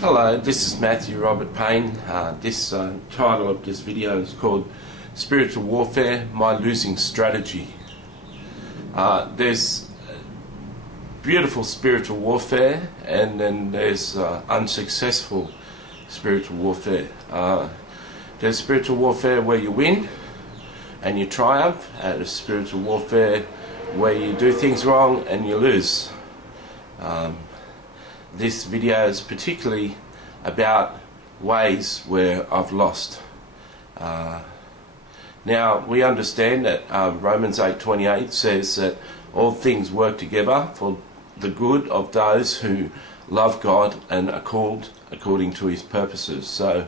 Hello, this is Matthew Robert Payne. This title of this video is called Spiritual Warfare, My Losing Strategy. There's beautiful spiritual warfare, and then there's unsuccessful spiritual warfare. There's spiritual warfare where you win and you triumph, and there's spiritual warfare where you do things wrong and you lose. This video is particularly about ways where I've lost. Now we understand that Romans 8:28 says that all things work together for the good of those who love God and are called according to His purposes. So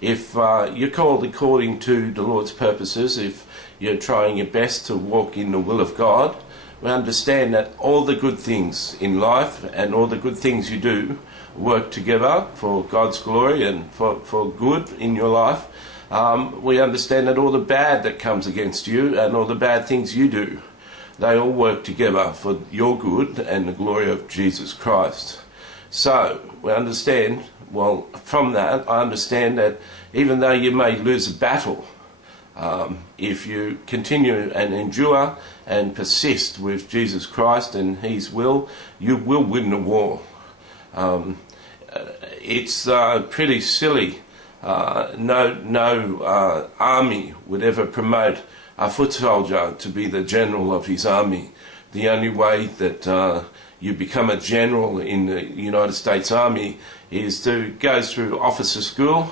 if you're called according to the Lord's purposes, if you're trying your best to walk in the will of God, we understand that all the good things in life and all the good things you do work together for God's glory and for good in your life. We understand that all the bad that comes against you and all the bad things you do, they all work together for your good and the glory of Jesus Christ. So we understand, well, from that I understand that even though you may lose a battle, if you continue and endure and persist with Jesus Christ and His will, you will win the war. It's pretty silly. No army would ever promote a foot soldier to be the general of his army. The only way that you become a general in the United States Army is to go through officer school,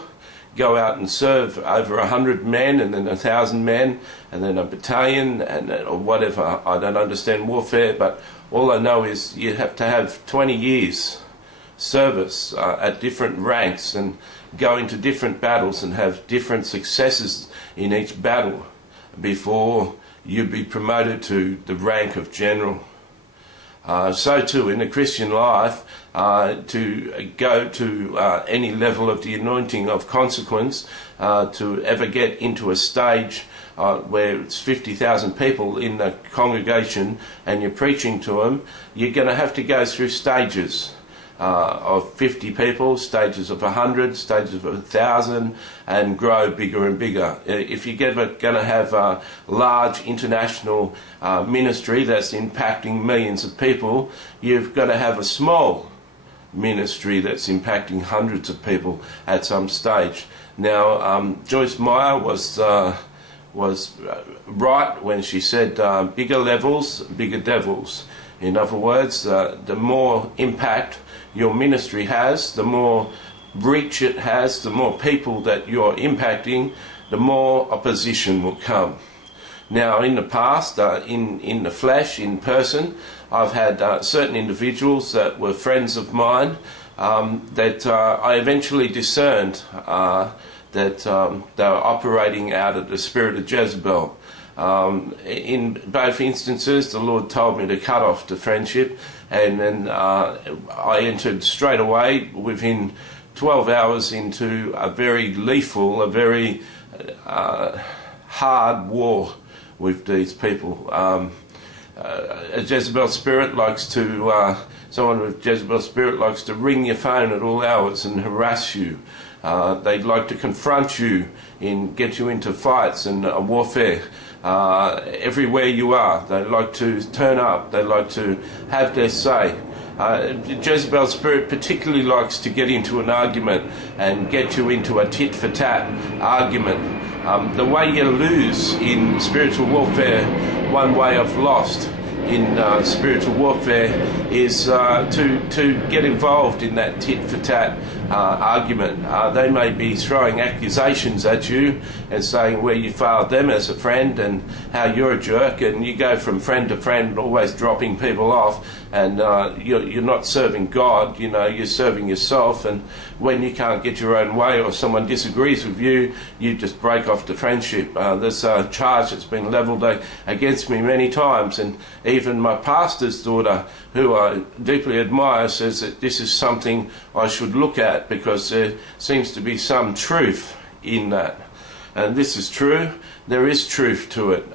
go out and serve over 100 men and then 1,000 men and then a battalion and or whatever. I don't understand warfare, but all I know is you have to have 20 years service at different ranks and go into different battles and have different successes in each battle before you be promoted to the rank of general. So too in the Christian life, to go to any level of the anointing of consequence, to ever get into a stage where it's 50,000 people in the congregation and you're preaching to them, you're going to have to go through stages of 50 people, stages of 100, stages of 1,000, and grow bigger and bigger. If you're ever going to have a large international ministry that's impacting millions of people, you've got to have a small ministry that's impacting hundreds of people at some stage. Now, Joyce Meyer was right when she said bigger levels, bigger devils. In other words, the more impact your ministry has, the more reach it has, the more people that you're impacting, the more opposition will come. Now in the past, in the flesh, in person, I've had certain individuals that were friends of mine that I eventually discerned that they were operating out of the spirit of Jezebel. In both instances, the Lord told me to cut off the friendship, and then I entered straight away within 12 hours into a very lethal, a very hard war with these people. A Jezebel spirit likes to, someone with Jezebel spirit likes to ring your phone at all hours and harass you. They'd like to confront you and get you into fights and warfare. Everywhere you are, they like to turn up, they like to have their say. Jezebel spirit particularly likes to get into an argument and get you into a tit-for-tat argument. The way you lose in spiritual warfare, one way I've lost in spiritual warfare is to get involved in that tit-for-tat argument. They may be throwing accusations at you and saying where you failed them as a friend and how you're a jerk, and you go from friend to friend always dropping people off, and you're not serving God, you know, you're serving yourself. And when you can't get your own way or someone disagrees with you, you just break off the friendship. There's a charge that's been levelled against me many times, and even my pastor's daughter, who I deeply admire, says that this is something I should look at because there seems to be some truth in that. And this is true. There is truth to it.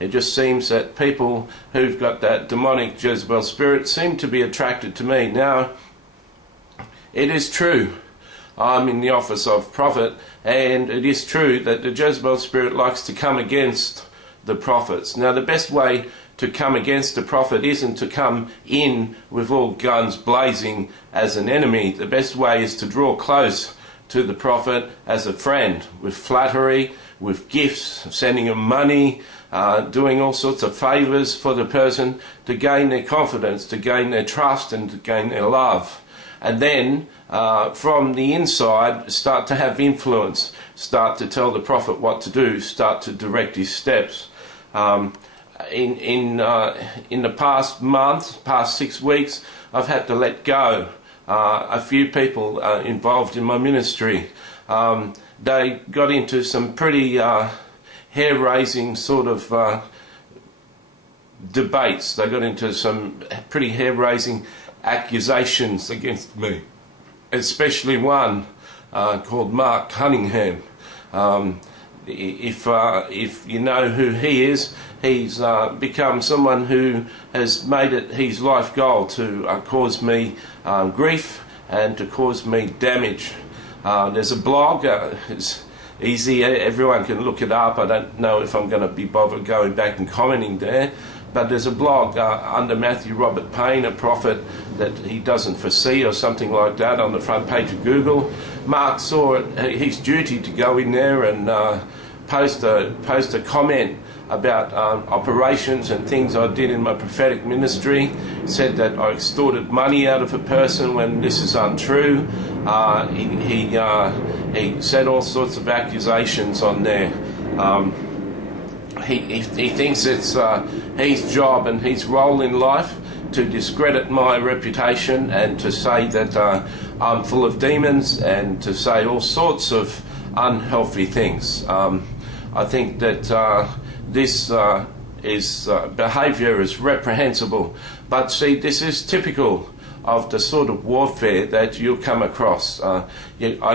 It just seems that people who've got that demonic Jezebel spirit seem to be attracted to me. Now, it is true. I'm in the office of prophet, and it is true that the Jezebel spirit likes to come against the prophets. Now, the best way to come against a prophet isn't to come in with all guns blazing as an enemy. The best way is to draw close to the prophet as a friend, with flattery, with gifts, sending him money, doing all sorts of favours for the person to gain their confidence, to gain their trust, and to gain their love. And then from the inside start to have influence, start to tell the prophet what to do, start to direct his steps. In the past month, past 6 weeks, I've had to let go a few people involved in my ministry. They got into some pretty hair-raising sort of debates. They got into some pretty hair-raising accusations against me, especially one called Mark Cunningham. If you know who he is, he's become someone who has made it his life goal to cause me grief and to cause me damage. There's a blog, it's easy, everyone can look it up. I don't know if I'm going to be bothered going back and commenting there, but there's a blog under Matthew Robert Payne, a prophet that he doesn't foresee or something like that, on the front page of Google. Mark saw it his duty to go in there and post a comment about operations and things I did in my prophetic ministry. Said that I extorted money out of a person when this is untrue. He said all sorts of accusations on there. He thinks it's his job and his role in life to discredit my reputation and to say that I'm full of demons and to say all sorts of unhealthy things. I think that this behaviour is reprehensible, but see, this is typical of the sort of warfare that you'll come across. I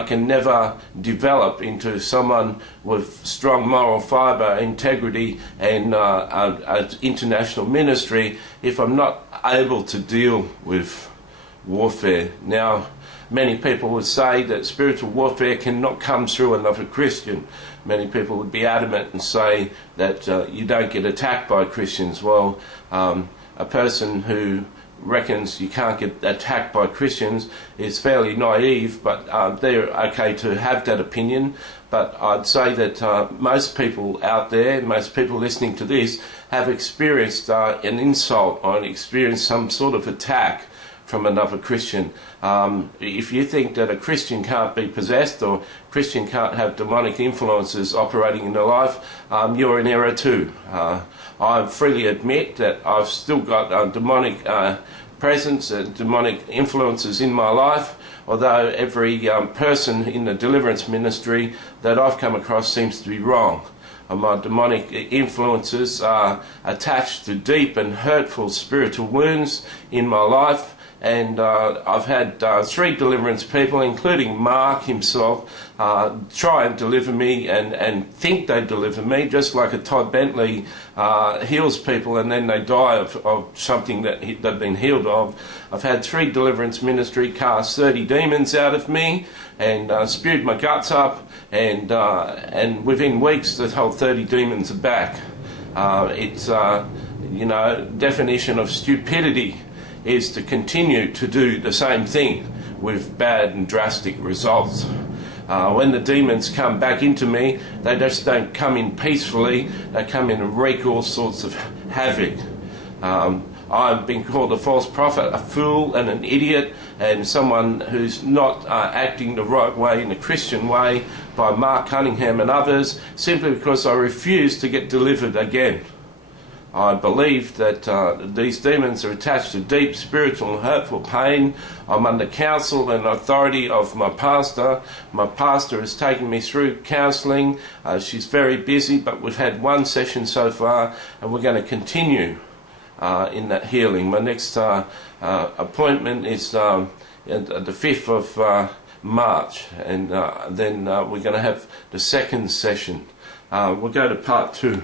can never develop into someone with strong moral fibre, integrity, and an international ministry if I'm not able to deal with warfare. Now, many people would say that spiritual warfare cannot come through another Christian. Many people would be adamant and say that you don't get attacked by Christians. Well, a person who reckons you can't get attacked by Christians is fairly naive, but they're okay to have that opinion. But I'd say that most people out there, most people listening to this, have experienced an insult or experienced some sort of attack from another Christian. If you think that a Christian can't be possessed or a Christian can't have demonic influences operating in their life, you're in error too. I freely admit that I've still got demonic presence and demonic influences in my life, although every person in the deliverance ministry that I've come across seems to be wrong. My demonic influences are attached to deep and hurtful spiritual wounds in my life. And I've had 3 deliverance people, including Mark himself, try and deliver me and think they deliver me, just like a Todd Bentley heals people and then they die of something that they've been healed of. I've had 3 deliverance ministry cast 30 demons out of me and spewed my guts up, and within weeks the whole 30 demons are back. It's definition of stupidity is to continue to do the same thing with bad and drastic results. When the demons come back into me, they just don't come in peacefully, they come in and wreak all sorts of havoc. I've been called a false prophet, a fool and an idiot, and someone who's not acting the right way, in the Christian way, by Mark Cunningham and others, simply because I refuse to get delivered again. I believe that these demons are attached to deep spiritual and hurtful pain. I'm under counsel and authority of my pastor. My pastor has taken me through counselling. She's very busy, but we've had 1 session so far, and we're going to continue in that healing. My next appointment is the 5th of March, and then we're going to have the 2nd session. We'll go to part 2.